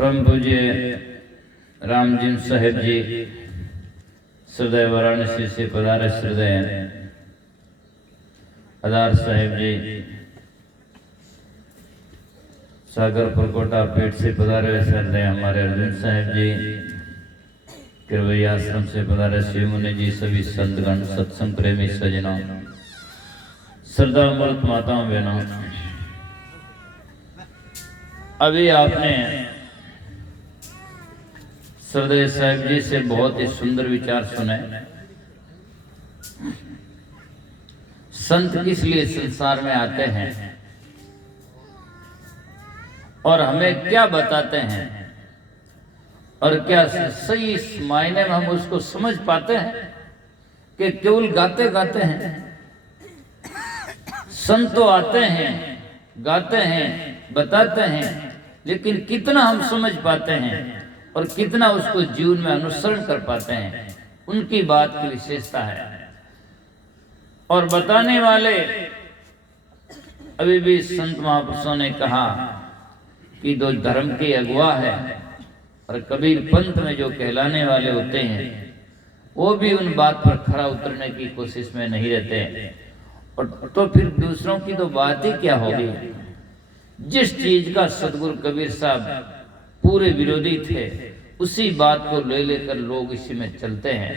परम पूज्य रामजी साहेब जी हृदय वाराणसी से पधारे हृदय अदार साहेब जी सागरपुर कोटा पेट से पधारे हृदय हमारे अर्जुन साहेब जी किरवई आश्रम से पधारे शिव मुनि जी, सभी संतगण, सत्संग प्रेमी सजना, श्रद्धा मूर्त माताओं बहनों, अभी आपने सरदेव साहब जी से बहुत ही सुंदर विचार सुने। संत किस लिए संसार में आते हैं और हमें क्या बताते हैं और क्या सही मायने में हम उसको समझ पाते हैं कि केवल गाते गाते हैं। संत तो आते हैं, गाते हैं, बताते हैं, लेकिन कितना हम समझ पाते हैं और कितना उसको जीवन में अनुसरण कर पाते हैं, उनकी बात की विशेषता है। और बताने वाले अभी भी संत महापुरुषों ने कहा कि दो धर्म के अगुवा है और कबीर पंथ में जो कहलाने वाले होते हैं वो भी उन बात पर खरा उतरने की कोशिश में नहीं रहते। और तो फिर दूसरों की तो बात ही क्या होगी। जिस चीज का सतगुरु कबीर साहब पूरे विरोधी थे उसी बात को ले लेकर लोग इसी में चलते हैं।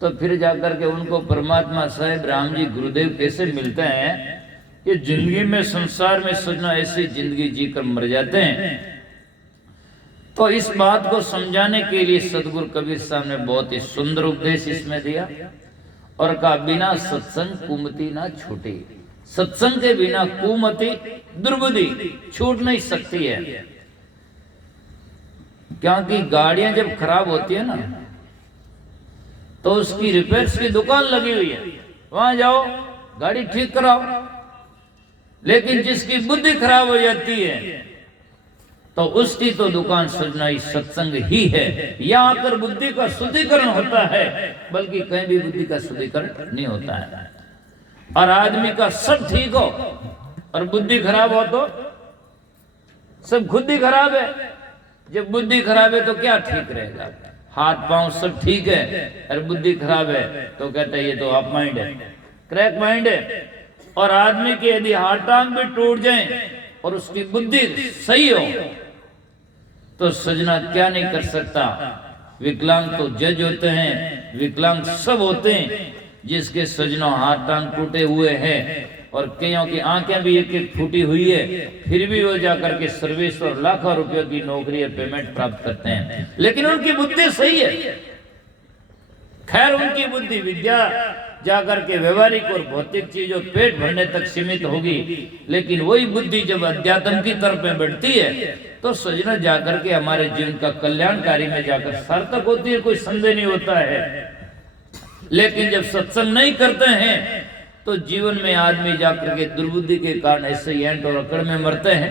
तो फिर जाकर के उनको परमात्मा साहेब राम जी गुरुदेव कैसे मिलते हैं कि जिंदगी में संसार में सजना ऐसी जिंदगी जीकर मर जाते हैं। तो इस बात को समझाने के लिए सतगुरु कबीर साहब ने बहुत ही सुंदर उपदेश इसमें दिया और कहा बिना सत्संग कुमति ना छूटी। सत्संग के बिना कुमति दुर्बुद्धि छूट नहीं सकती है। क्योंकि गाड़ियां जब खराब होती है ना तो उसकी रिपेयर्स की दुकान लगी हुई है, वहां जाओ गाड़ी ठीक कराओ। लेकिन जिसकी बुद्धि खराब हो जाती है तो उसकी तो दुकान सजनाई सत्संग ही है। यहाँ आकर बुद्धि का शुद्धिकरण होता है, बल्कि कहीं भी बुद्धि का शुद्धिकरण नहीं होता है। और आदमी का सब ठीक हो और बुद्धि खराब हो तो सब खुद ही खराब है। जब बुद्धि खराब है तो क्या ठीक रहेगा। हाथ पांव सब ठीक है और बुद्धि खराब है तो कहते हैं ये तो ऑफ माइंड है, क्रैक माइंड है। और आदमी के यदि हाथ टांग भी टूट जाए और उसकी बुद्धि सही हो तो सजना क्या नहीं कर सकता। विकलांग तो जज होते हैं, विकलांग सब होते हैं जिसके सजनों हाथ टांग टूटे हुए हैं और कईयों की आंखें भी एक एक फूटी हुई है, फिर भी वो जाकर के सर्विस और लाखों रुपयों की नौकरी और पेमेंट प्राप्त करते हैं, लेकिन उनकी बुद्धि सही है। खैर उनकी बुद्धि विद्या जाकर के व्यवहारिक और भौतिक चीजों पेट भरने तक सीमित होगी, लेकिन वही बुद्धि जब अध्यात्म की तरफ में बढ़ती है तो सजना जाकर के हमारे जीवन का कल्याणकारी में जाकर सार्थक होती है, कोई संदेह नहीं होता है। लेकिन जब सत्संग नहीं करते हैं तो जीवन में आदमी जाकर के दुर्बुद्धि के कारण ऐसे एंट और अकड़ में मरते हैं,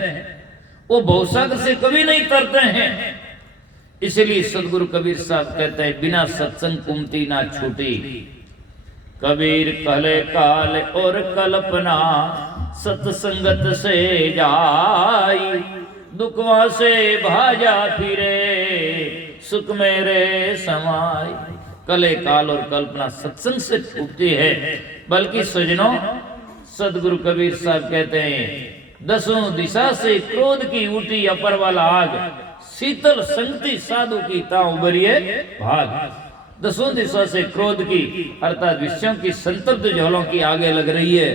वो भवसागर से कभी नहीं तरते हैं। इसलिए सदगुरु कबीर साहब कहते हैं बिना सत्संग कुमति ना छूटी। कबीर कहले काल और कल्पना सत्संगत से जाई, दुखवा से भाजा फिरे सुख मेरे समाई। कले काल और कल्पना सत्संग से छूटती है। बल्कि सजनों सदगुरु कबीर साहब कहते हैं दसों दिशा से क्रोध की उठी अपर वाला आग, शीतल संगति साधु की ताऊ उबरिए भाग। दसों दिशा से क्रोध की अर्थात विषयों की संतप्त ज्वालों की आगे लग रही है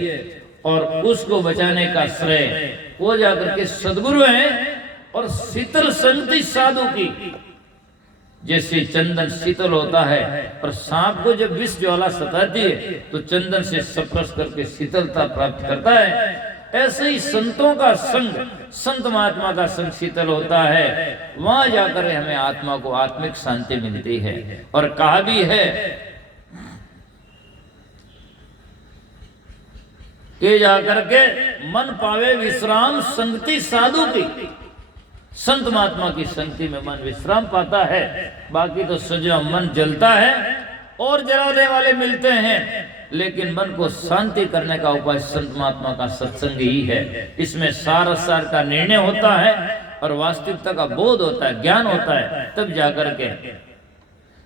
और उसको बचाने का श्रेय वो जाकर के सदगुरु हैं। और शीतल संगति साधु की, जैसे चंदन शीतल होता है और सांप को जब विष ज्वाला सताती है तो चंदन से स्पर्श करके शीतलता प्राप्त करता है, ऐसे ही संतों का संग, संत महात्मा का संग शीतल होता है। वहां जाकर हमें आत्मा को आत्मिक शांति मिलती है। और कहा भी है कि जाकर के मन पावे विश्राम संगति साधु की। संत महात्मा की संगति में मन विश्राम पाता है। बाकी तो सजना मन जलता है और जलाने वाले मिलते हैं, लेकिन मन को शांति करने का उपाय संत महात्मा का सत्संग ही है। इसमें सार का निर्णय होता है और वास्तविकता का बोध होता है, ज्ञान होता है, तब जाकर के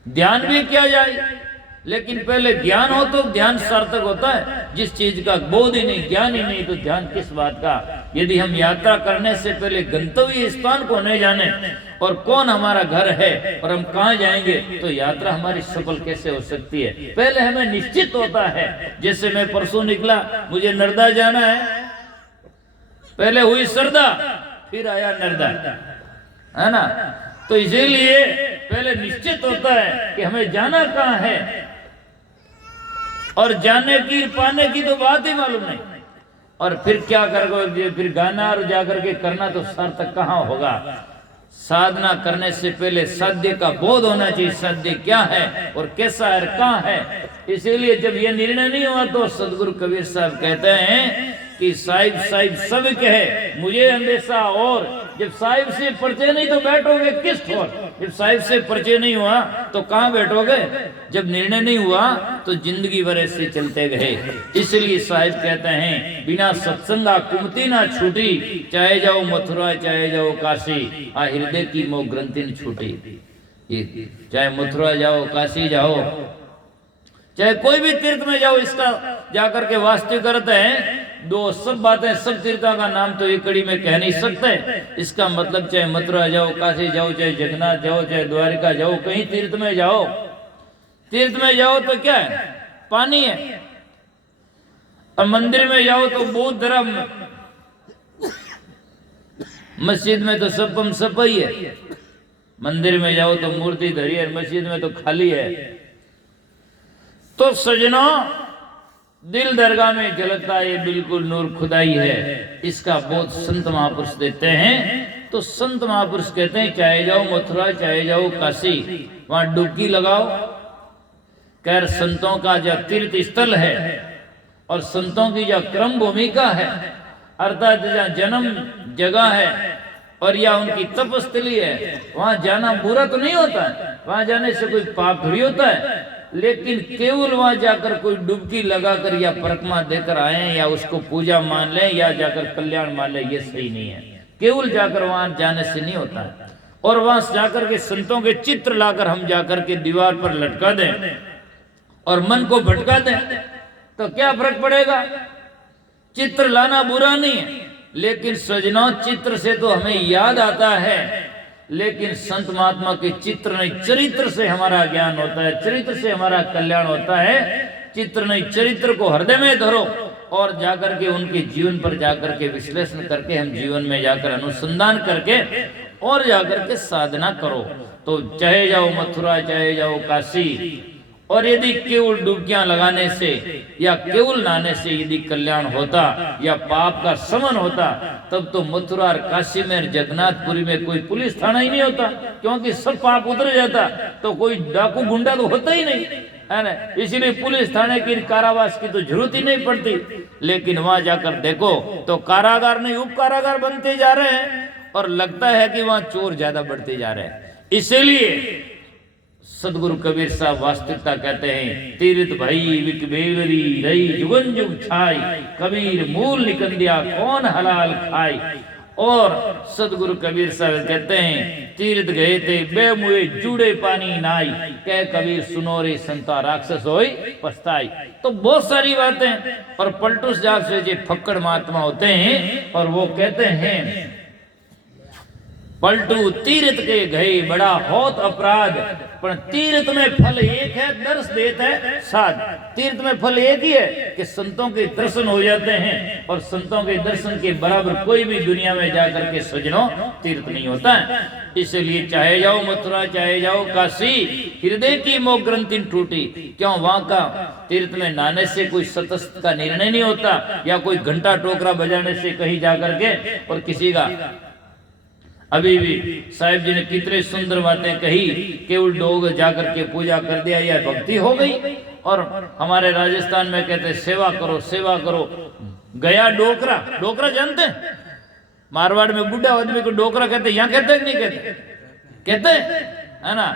ध्यान भी किया जाए। लेकिन पहले ज्ञान हो तो ध्यान सार्थक होता है। जिस चीज का बोध ही नहीं, ज्ञान ही नहीं, तो ध्यान किस बात का। यदि हम यात्रा करने से पहले गंतव्य स्थान को नहीं जाने और कौन हमारा घर है और हम कहाँ जाएंगे, तो यात्रा हमारी सफल कैसे हो सकती है। पहले हमें निश्चित होता है। जैसे मैं परसों निकला, मुझे नर्दा जाना है, पहले हुई श्रद्धा, फिर आया नर्दा, है ना। तो इसीलिए पहले निश्चित होता है कि हमें जाना कहाँ है, और जाने की पाने की तो बात ही मालूम नहीं। और फिर क्या करोगे, फिर गाना और जाकर के करना तो सार्थक कहाँ होगा। साधना करने से पहले साध्य का बोध होना चाहिए, साध्य क्या है और कैसा है, कहाँ है। इसीलिए जब ये निर्णय नहीं हुआ तो सदगुरु कबीर साहब कहते हैं कि साहिब साहिब सब कहे मुझे अंदेशा, और जब साहिब से परिचय नहीं तो बैठोगे किस ठोर। जब साहिब से परिचय नहीं हुआ तो कहाँ बैठोगे। जब निर्णय नहीं हुआ तो जिंदगी भर ऐसे चलते गए। इसलिए साहिब कहते हैं बिना सत्संगा कुमति ना छूटी, चाहे जाओ मथुरा चाहे जाओ काशी, आ हृदय की मोह ग्रंथि न छूटी। चाहे मथुरा जाओ, काशी जाओ, चाहे कोई भी तीर्थ में जाओ, इसका जाकर के वास्तविक अर्थ है दो सब बातें, सब तीर्थों का नाम तो एक कड़ी में कह नहीं सकते। इसका मतलब चाहे मथुरा जाओ, काशी जाओ, चाहे जगन्नाथ जाओ, चाहे द्वारिका जाओ, कहीं तीर्थ में जाओ, तीर्थ में जाओ तो क्या है, पानी है। और मंदिर में जाओ तो बौद्ध धर्म, मस्जिद में तो सबम सफाई है। मंदिर में जाओ तो मूर्ति धरी है, मस्जिद में तो खाली है। तो सजनों, दिल दरगाह में जलता ये बिल्कुल नूर खुदाई है, इसका बोध संत महापुरुष देते हैं। तो संत महापुरुष कहते हैं चाहे जाओ मथुरा चाहे जाओ काशी, वहां डुबकी लगाओ। खैर संतों का जो तीर्थ स्थल है और संतों की जो क्रम भूमिका है, अर्थात जहाँ जन्म जगह है और या उनकी तपस्थली है, वहां जाना बुरा तो नहीं होता है, वहां जाने से कोई पाप थोड़ी होता है। लेकिन केवल वहां जाकर कोई डुबकी लगाकर या परिक्रमा देकर आए या उसको पूजा मान ले या जाकर कल्याण मान ले, ये सही नहीं है। केवल जाकर वहां जाने से नहीं होता है। और वहां जाकर के संतों के चित्र लाकर हम जाकर के दीवार पर लटका दें और मन को भटका दें तो क्या फर्क पड़ेगा। चित्र लाना बुरा नहीं है, लेकिन सजनों चित्र से तो हमें याद आता है, लेकिन संत महात्मा के चित्र नहीं चरित्र से हमारा ज्ञान होता है, चरित्र से हमारा कल्याण होता है। चित्र नहीं, चरित्र को हृदय में धरो और जाकर के उनके जीवन पर जाकर के विश्लेषण करके हम जीवन में जाकर अनुसंधान करके और जाकर के साधना करो। तो चाहे जाओ मथुरा चाहे जाओ काशी, और यदि केवल डुबकियां लगाने से या केवल नहाने से यदि कल्याण होता या पाप का समन होता, तब तो मथुरा और काशी में जगन्नाथपुरी में कोई पुलिस थाना ही नहीं होता, क्योंकि सब पाप उतर जाता। तो कोई डाकू गुंडा तो होता ही नहीं, है ना। इसीलिए पुलिस थाने की कारावास की तो जरूरत ही नहीं पड़ती। लेकिन वहां जाकर देखो तो कारागार नहीं उप कारागार बनते जा रहे हैं, और लगता है कि वहां चोर ज्यादा बढ़ते जा रहे हैं। इसीलिए सदगुरु कबीर साहब वास्तविकता कहते हैं तीर्थ भई विक बेवरी रही जुगन जुग छाई, कबीर मूल निकंदिया कौन हलाल खाई। और सदगुरु कबीर साहब कहते हैं तीर्थ गए थे बेमुए जुड़े पानी नाई, कह कबीर सुनो रे संता राक्षस होई पछताई। तो बहुत सारी बातें। और पलटूस जाग से जो फक्कड़ महात्मा होते हैं और वो कहते हैं पलटू तीर्थ के गए बड़ा होत अपराध, पर तीर्थ में फल एक है दर्श देता है साध। तीर्थ में फल एक ही है कि संतों के दर्शन हो जाते हैं, और संतों के दर्शन के बराबर कोई भी दुनिया में जाकर के सजनों तीर्थ नहीं होता है। इसलिए चाहे जाओ मथुरा चाहे जाओ काशी, हृदय की मोह ग्रंथि टूटी। क्यों, वहां का तीर्थ में नहाने से कोई सतस्त का निर्णय नहीं होता, या कोई घंटा टोकरा बजाने से कहीं जाकर के और किसी का। अभी भी साहिब जी ने कितने सुंदर बातें कही, केवल डोग जाकर के पूजा कर दिया या भक्ति हो गई। और हमारे राजस्थान में कहते सेवा करो सेवा करो। गया डोकरा, डोकरा जानते हैं, मारवाड़ में बुढ़ा आदमी को डोकरा कहते, यहाँ कहते हैं नहीं कहते, कहते है ना।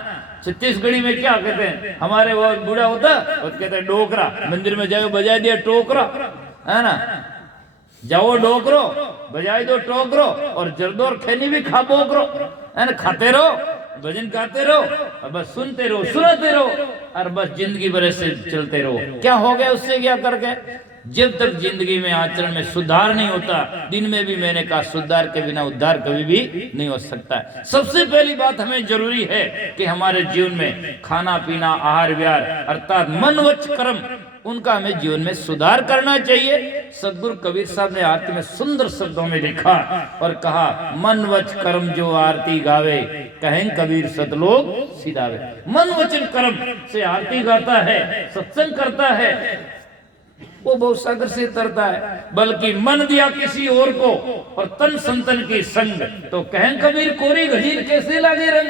छत्तीसगढ़ी में क्या कहते हैं, हमारे वो बूढ़ा होता वो कहते हैं डोकरा। मंदिर में जाओ बजा दिया टोकरा, है ना। जाओ डोकरो, बजाय दो टोकरो, और जरदोर खैनी भी खा बोकरो, है ना, खाते रहो, भजन गाते रहो, और बस सुनते रहो, सुनाते रहो, और बस जिंदगी भर से चलते रहो। क्या हो गया उससे? क्या करके? जब तक जिंदगी में आचरण में सुधार नहीं होता, दिन में भी मैंने कहा सुधार के बिना उद्धार कभी भी नहीं हो सकता है। सबसे पहली बात हमें जरूरी है कि हमारे जीवन में खाना पीना, आहार विहार अर्थात मन वच कर्म, उनका हमें जीवन में सुधार करना चाहिए। सदगुरु कबीर साहब ने आरती में सुंदर शब्दों में लिखा और कहा, मन वच कर्म जो आरती गावे, कहें कबीर सतलोक सिधावे। मन वचन कर्म से आरती गाता है, सत्संग करता है, वो बहुत सागर से तरता है। बल्कि मन दिया किसी और को और तन संतन की संग, तो कहें कबीर कोरी गजीर कैसे लागे रंग,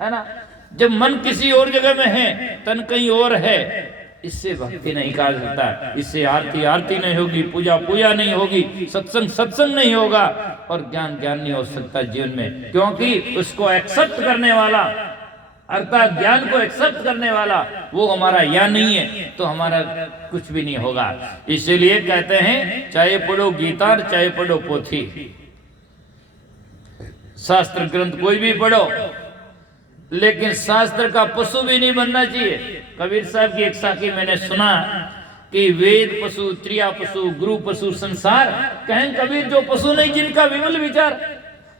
है ना। जब मन किसी और जगह में है, तन कहीं और है, इससे भक्ति नहीं कहा जाता, इससे आरती आरती नहीं होगी, पूजा पूजा नहीं होगी, सत्संग सत्संग नहीं होगा, और ज्ञान ज्ञान नहीं हो सकता जीवन में। क्योंकि उसको एक्सेप्ट करने वाला अर्थात ज्ञान को एक्सेप्ट करने वाला वो हमारा या नहीं है, तो हमारा कुछ भी नहीं होगा। इसीलिए कहते हैं, चाहे पढ़ो गीता, चाहे पढ़ो पोथी, शास्त्र ग्रंथ कोई भी पढ़ो, लेकिन शास्त्र का पशु भी नहीं बनना चाहिए। कबीर साहब की एक साखी मैंने सुना कि वेद पशु, त्रिया पशु, गुरु पशु, संसार, कहें कबीर जो पशु नहीं जिनका विमल विचार।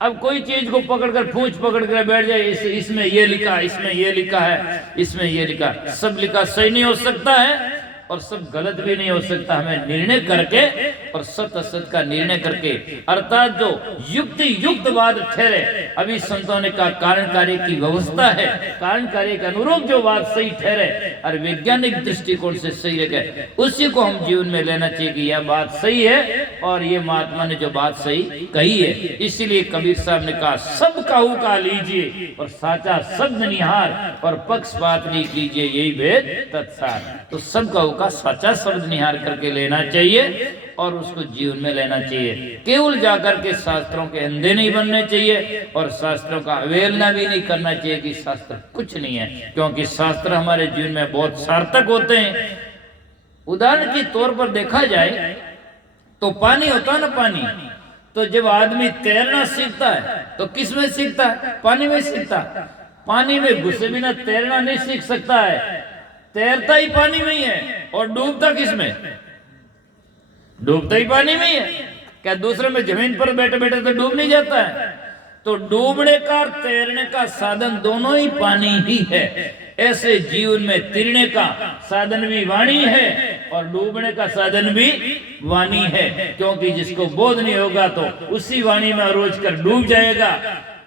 अब कोई चीज को पकड़कर पूंछ पकड़कर बैठ जाए, इसमें ये लिखा, इसमें ये लिखा है, इसमें ये लिखा, सब लिखा सही नहीं हो सकता है और सब गलत भी नहीं हो सकता। हमें निर्णय करके और सत्य असत का निर्णय करके, अर्थात जो युक्ति युक्त बात ठहरे। अभी संतों ने कहा कारण कार्य की व्यवस्था है, कारण कार्य के अनुरूप जो बात सही ठहरे और वैज्ञानिक दृष्टिकोण से सही रहे, उसी को हम जीवन में लेना चाहिए कि यह बात सही है और ये महात्मा ने जो बात सही कही है। इसीलिए कबीर साहब ने कहा, सब काहू का लीजिए और साचा शब्द निहार, और पक्षपात नहीं कीजिए, यही भेद तत्सार। तो सब काहू का सच्चा शब्द निहार करके लेना चाहिए और उसको जीवन में लेना चाहिए। केवल जाकर के शास्त्रों के अंधे नहीं बनने चाहिए और शास्त्रों का अवहेलना भी नहीं करना चाहिए कि शास्त्र कुछ नहीं है, क्योंकि शास्त्र हमारे जीवन में बहुत सार्थक होते हैं। उदाहरण के तौर पर देखा जाए तो पानी होता है ना, पानी, तो जब आदमी तैरना सीखता है तो किस में सीखता है? पानी में सीखता है। पानी में घुसे बिना तैरना नहीं सीख सकता है, तैरता ही पानी में ही है। और डूबता किस में? डूबता ही पानी में ही है। क्या दूसरे में जमीन पर बैठे बैठे तो डूब नहीं जाता है? तो डूबने का और तैरने का साधन दोनों ही पानी ही है। ऐसे जीवन में तैरने का साधन भी वाणी है और डूबने का साधन भी वाणी है, क्योंकि जिसको बोध नहीं होगा तो उसी वाणी में रोज कर डूब जाएगा।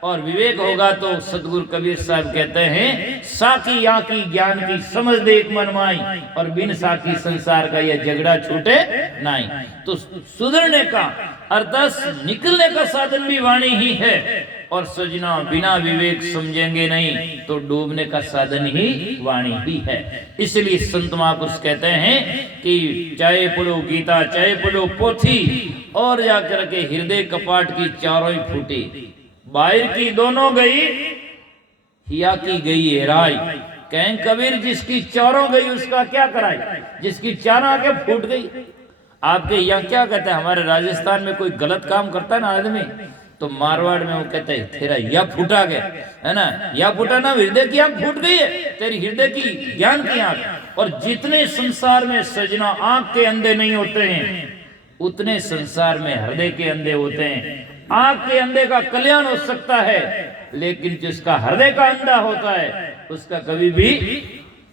और विवेक होगा तो सदगुरु कबीर साहब कहते हैं, साकी आकी ज्ञान की समझ देख मन माई, और बिन साकी संसार का यह झगड़ा छूटे नहीं। तो सुधरने का अर्थात निकलने का साधन भी वाणी ही है। और सजना बिना विवेक समझेंगे नहीं, तो डूबने का साधन ही वाणी ही है। इसलिए संत महापुरुष कहते हैं कि चाहे पढ़ो गीता, चाहे पढ़ो पोथी, और जाकर के हृदय कपाट की चारों ही फूटी, बाहर की दोनों गई, हिया की गई हेराई। कहें कबीर जिसकी चारों गई उसका क्या कराई, जिसकी चारों आके फूट गई। आपके यहाँ क्या कहते हैं, हमारे राजस्थान में कोई गलत काम करता है ना आदमी, तो मारवाड़ में वो कहते हैं तेरा या फूटा गया, है ना, या फूटा ना, हृदय की आंख फूट गई है, तेरी हृदय की ज्ञान की आंख। और जितने संसार में सजना आंख के अंधे नहीं होते हैं, उतने संसार में हृदय के अंधे होते हैं। आंख के अंधे का कल्याण हो सकता है, लेकिन जिसका हृदय का अंधा होता है उसका कभी भी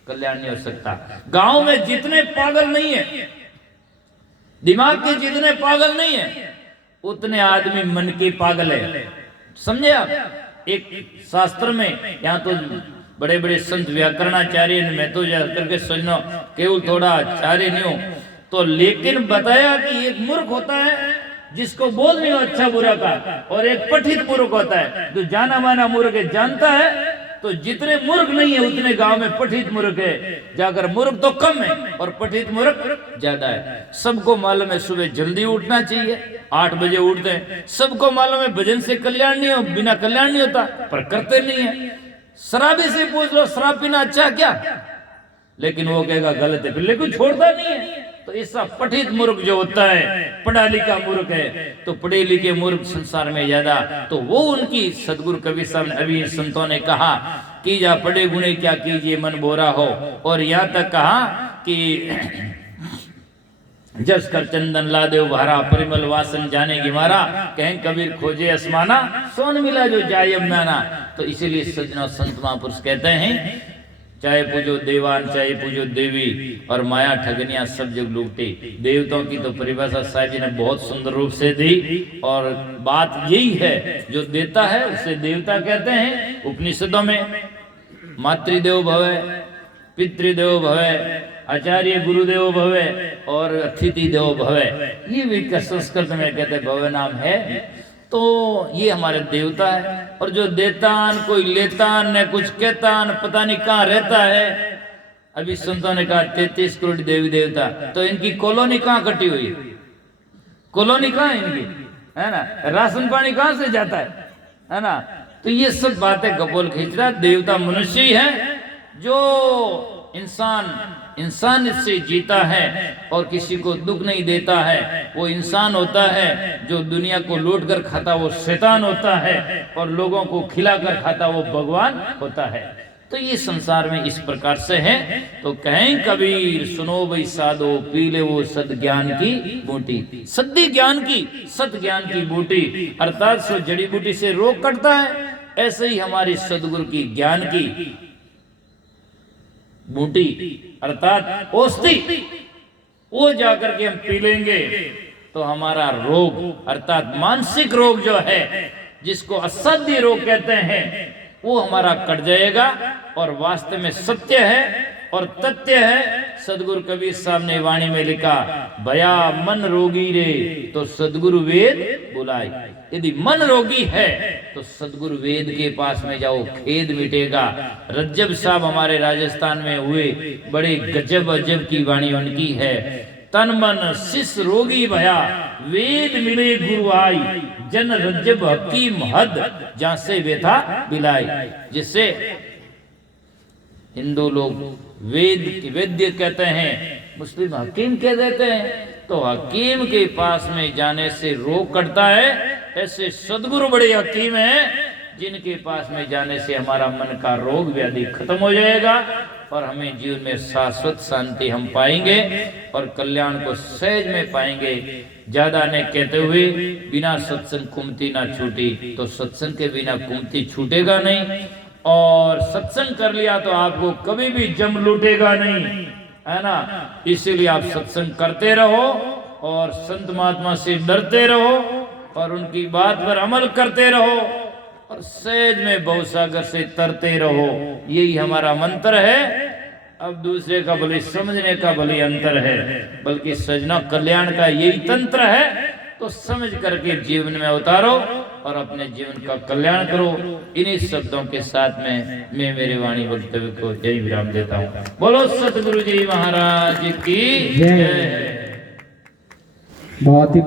कल्याण नहीं हो सकता। गांव में जितने पागल नहीं है, दिमाग के जितने पागल नहीं है, उतने आदमी मन के पागल है। समझे आप? एक शास्त्र में, यहाँ तो बड़े बड़े संत व्याकरणाचार्य, मैं तो जाकर के समझना केवल थोड़ा आचार्य नहीं हूं, तो लेकिन बताया कि एक मूर्ख होता है जिसको बोल नहीं हो अच्छा बुरा का, और एक पठित मूर्ख होता है जो जाना माना मूर्ख है, जानता है। तो जितने मूर्ख नहीं है उतने गांव में पठित मूर्ख है, जाकर मूर्ख तो कम है और पठित मूर्ख ज्यादा है। सबको मालूम है सुबह जल्दी उठना चाहिए, 8 बजे उठते हैं। सबको मालूम है भजन से कल्याण नहीं हो, बिना कल्याण नहीं होता, पर करते नहीं है। शराबी से पूछ लो शराब पीना अच्छा क्या, लेकिन वो कहेगा गलत है, लेकिन छोड़ता नहीं है। तो ऐसा पठित मूर्ख जो होता है, पढ़ा लिखा मूर्ख है, तो पढ़े लिखे मूर्ख संसार में ज्यादा। तो वो उनकी सदगुरु कबीर साहब ने अभी संतों ने कहा कि जा पढ़े गुणे क्या कीजिए मन बोरा हो, और यहाँ तक कहा कि जस कर चंदन ला देव भारा परिमल वासन जाने गिमारा, कहें कबीर खोजे आसमाना सोन मिला जो जाय माना। तो इसीलिए सज्जनों संत महापुरुष कहते हैं चाहे पूजो देवान चाहे पूजो देवी और माया ठगनिया सब जग लूटे। देवताओं की तो परिभाषा साहब जी ने बहुत सुंदर रूप से दी, और बात यही है जो देता है उसे देवता कहते हैं। उपनिषदों में मातृदेव भवे, पितृदेव भवे, आचार्य गुरुदेव भवे और अतिथि देव भवे, ये भी संस्कृत में कहते भवे नाम है। तो ये हमारे देवता है, और जो देतान कोई लेतान न कुछ कहतान पता नहीं कहाँ रहता है। अभी संतों ने कहा 33 करोड़ देवी देवता, तो इनकी कॉलोनी कहाँ कटी हुई है? कॉलोनी कहाँ है इनकी, है ना? राशन पानी कहाँ से जाता है ना? तो ये सब बातें गपोल खींच रहा। देवता मनुष्य ही है जो इंसान से जीता है और किसी को दुख नहीं देता है, वो इंसान होता है। जो दुनिया को लूट कर खाता वो शैतान होता है, और लोगों को खिलाकर खाता वो भगवान होता है। तो ये संसार में इस प्रकार से है। तो कहें कबीर सुनो भाई साधो पी ले वो सद ज्ञान की बूटी, सद्य ज्ञान की सत ज्ञान की बूटी, अर्थात सो जड़ी बूटी से रोग कटता है, ऐसे ही हमारी सदगुरु की ज्ञान की बूटी अर्थात औषधि, वो जाकर के हम पी लेंगे तो हमारा रोग अर्थात मानसिक रोग जो है, जिसको असाध्य रोग कहते हैं, वो हमारा कट जाएगा। और वास्तव में सत्य है और तथ्य है। सदगुरु कबीर साहब ने वाणी में लिखा भया मन रोगी रे तो सदगुरु वेद बुलाए। यदि मन रोगी है तो सदगुरु वेद के पास में जाओ, खेद मिटेगा। रज्जब साहब हमारे राजस्थान में हुए, बड़े गजब अजब की वाणी उनकी है। तन मन शिष रोगी भया वेद मिले गुरु आई, जन रज्जब हकीम हद जहां से व्यथा बिलाई। जिससे हिंदू लोग वैद्य कहते हैं, मुस्लिम हकीम कह देते हैं। तो हकीम के पास में जाने से रोग कटता है, ऐसे सदगुरु बड़े हकीम हैं जिनके पास में जाने से हमारा मन का रोग व्याधि खत्म हो जाएगा और हमें जीवन में शाश्वत शांति हम पाएंगे और कल्याण को सहज में पाएंगे। ज्यादा ने कहते हुए बिना सत्संग कुमति ना छूटी, तो सत्संग के बिना कुमति छूटेगा नहीं, और सत्संग कर लिया तो आपको कभी भी जम लूटेगा नहीं, है ना। इसीलिए आप सत्संग करते रहो और संत महात्मा से डरते रहो और उनकी बात पर अमल करते रहो और सहज में भवसागर से तरते रहो। यही हमारा मंत्र है। अब दूसरे का भले समझने का भले अंतर है, बल्कि सजना कल्याण का यही तंत्र है। तो समझ करके जीवन में उतारो और अपने जीवन का कल्याण करो। इन्हीं शब्दों के साथ में मैं मेरे वाणी वक्तव्य को जय विराम देता हूँ। बोलो सतगुरु जी महाराज की जय। बहुत ही